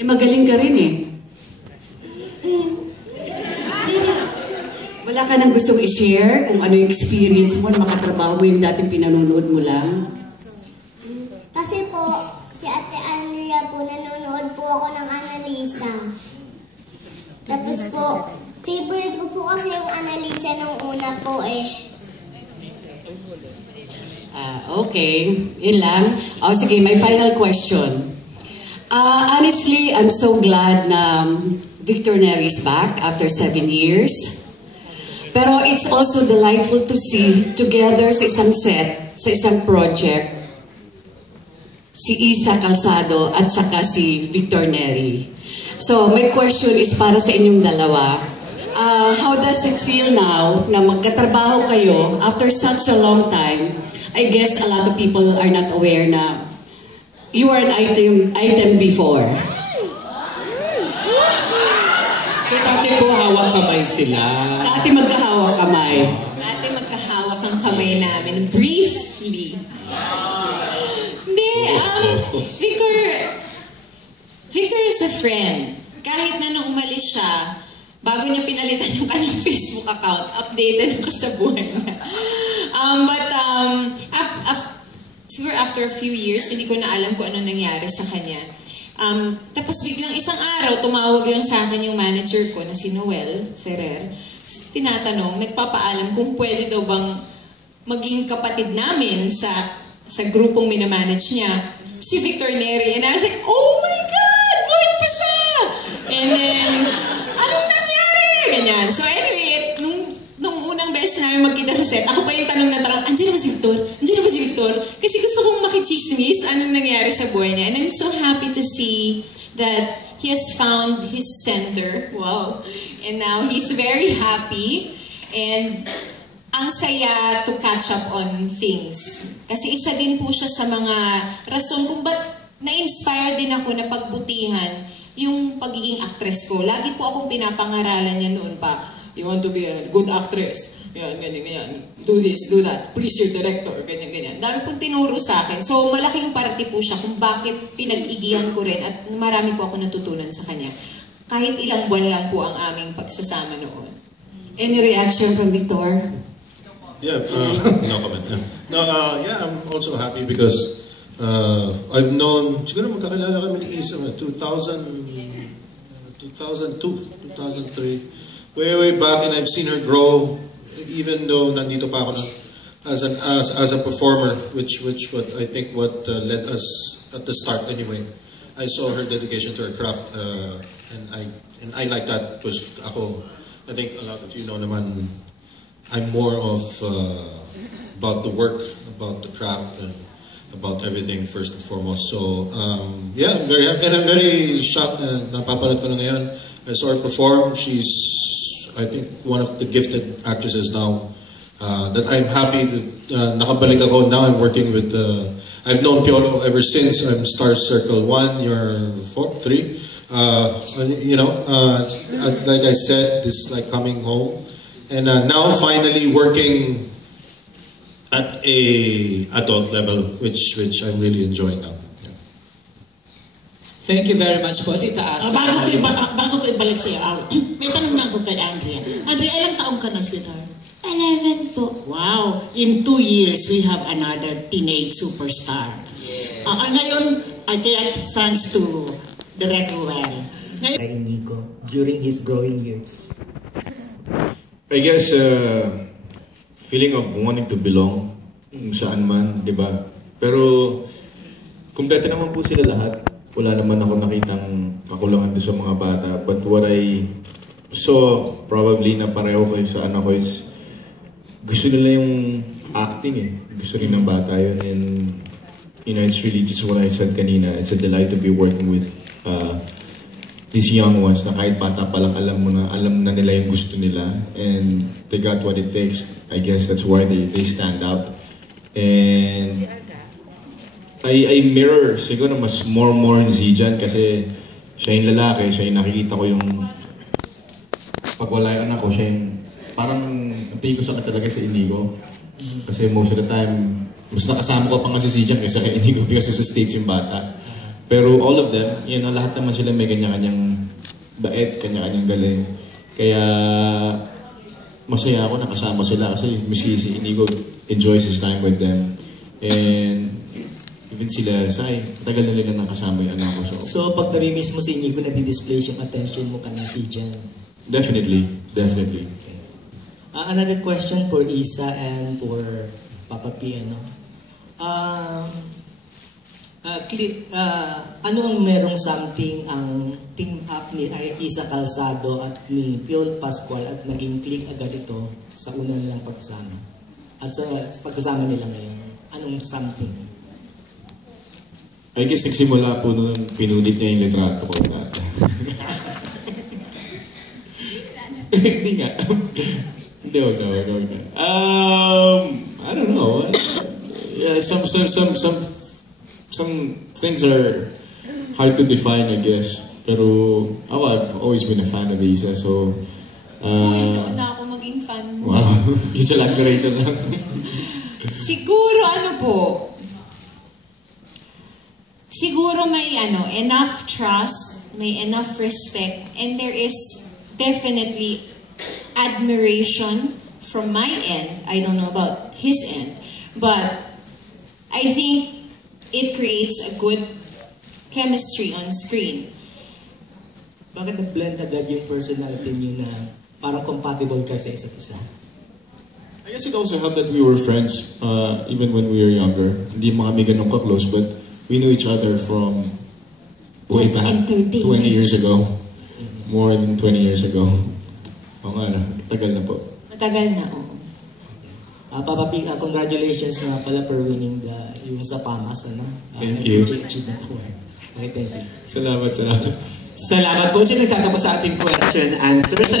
Eh, magaling ka rin eh. Wala ka nang gustong i-share kung ano yung experience mo na makatrabaho mo yung dating pinanonood mo lang? Kasi po, si Ate Andrea po, nanonood po ako ng Annalisa. Tapos po, favorite ko po kasi yung Annalisa nung una po eh. Okay. Yun lang. Oh, sige, my final question. Honestly, I'm so glad na Victor Neri is back after 7 years. Pero it's also delightful to see together sa isang set, sa isang project, si Isa Calzado at saka si Victor Neri. So, my question is para sa inyong dalawa. How does it feel now na magkatrabaho kayo after such a long time? I guess a lot of people are not aware na you were an item before. So dati po hawak kamay sila. Dati magkahawak kamay. Dati magkahawak ang kamay namin. Briefly. Hindi, Victor is a friend. Kahit na nung umalis siya, bago niya pinalitan yung kanyang Facebook account, updated ako sa buhay niya. Siguro after a few years, hindi ko na alam kung ano nangyari sa kanya. Tapos biglang isang araw, tumawag lang sa akin yung manager ko na si Noel Ferrer. Tinatanong, nagpapaalam kung pwede daw bang maging kapatid namin sa grupong minamanage niya, si Victor Neri. And I was like, oh my God! Buhay pa siya! And then, anong nangyari? Ganyan. So anyway, nung unang beses namin magkita sa set, ako pa yung tanong na tarang, andiyan na ba si Victor? Andiyan na ba si Victor? Kasi gusto kong makichismis anong nangyari sa buhay niya. And I'm so happy to see that he has found his center. Wow. And now he's very happy. And ang saya to catch up on things. Kasi isa din po siya sa mga rason kung ba't na-inspire din ako na pagbutihan yung pagiging actress ko. Lagi po akong pinapangaralan niya noon pa. You want to be a good actress. Yan, ganyan, ganyan. Do this, do that. Please your director. Ganyan, ganyan. Dami pong tinuro sa akin. So, malaking parte po siya kung bakit pinag-igihan ko rin at marami po ako natutunan sa kanya. Kahit ilang buwan lang po ang aming pagsasama noon. Any reaction from Victor? Yeah, no comment. Yeah, I'm also happy because I've known, siguro magkakilala kami ni Isa, 2002, 2003. Way back, and I've seen her grow, even though nandito pa ako na, as a performer, which what I think led us at the start anyway. I saw her dedication to her craft, and I like that because ako, I think a lot of you know naman, I'm more of about the work, about the craft, and about everything first and foremost. So yeah, I'm very happy, and I'm very shocked na napapanood ko na ngayon. I saw her perform. She's, I think, one of the gifted actresses now that I'm happy that nakabalik ako. Now I'm working with, I've known Piolo ever since I'm Star Circle 1, you're 4, 3. You know, like I said, this is like coming home. And now finally working at a adult level, which I'm really enjoying now. Thank you very much po, Tita Asa. Bago ko ibalik sa'yo, may tanong lang ko kay Andrea. Andrea, ilang taong ka na, sweetheart? 11 po. Wow! In 2 years, we have another teenage superstar. Ngayon, I get thanks to Direk Ruel. Kay Inigo during his growing years. I guess, feeling of wanting to belong saan man, di ba? Pero, kumpleto naman po sila lahat. Wala naman ako nakitang kakulangan doon sa mga bata. But what I saw, probably na pareho kayo sa anak ko is, gusto nila yung acting eh. Gusto rin ng bata yun. And, you know, it's really just what I said kanina. It's a delight to be working with these young ones na kahit bata pa lang alam na nila yung gusto nila. And they got what it takes. I guess that's why they stand out. And I mirror siguro mas more si Jan kasi siya yung lalaki, siya yung nakikita ko yung pag wala yung anak ko, siya yung parang natingin ko sa talaga sa Inigo. Kasi most of the time, mas nakasama ko pa nga si Jan kaysa kay Inigo kasi sa States yung bata. Pero all of them, lahat naman sila may kanya-kanyang bait, kanya-kanyang galing. Kaya masaya ako nakasama sila kasi si Inigo enjoys his time with them. And even sila, tagal na nila nakasama yung anak ko. So pag nami-miss mo si Inigo, nadi-display yung attention mo ka na si Jan? Definitely. Okay. Another question for Isa and for Papa P. Ano ang merong something ang team up ni Isa Calzado at ni Piol Pascual at naging click agad ito sa una nilang pagkasama? At sa pagkasama nila ngayon, anong something? I guess nagsimula po nung pinunit niya yung litrato ko dati. Hindi nga. Hindi, wag na. I don't know. Yeah, some things are hard to define, I guess. Pero I've always been a fan of Isa, so... Noon na ako maging fan mo. Wow, mutual admiration lang. Siguro siguro may enough trust, may enough respect, and there is definitely admiration from my end. I don't know about his end, but I think it creates a good chemistry on screen. Bakit nag-blend agad yung personality niyo na parang compatible ka sa isa't isa? I guess it also helped that we were friends even when we were younger. Hindi mga kami ganun ka-close, but we knew each other from way back 20 years ago. More than 20 years ago. Oo nga na, tagal na po. Matagal na, oo. Papa P, congratulations nga pala for winning yung sa PAMAS, Thank you. Achievement Award. Okay, thank you. Salamat. Salamat po. Diyan nagtatapos sa ating question and answer.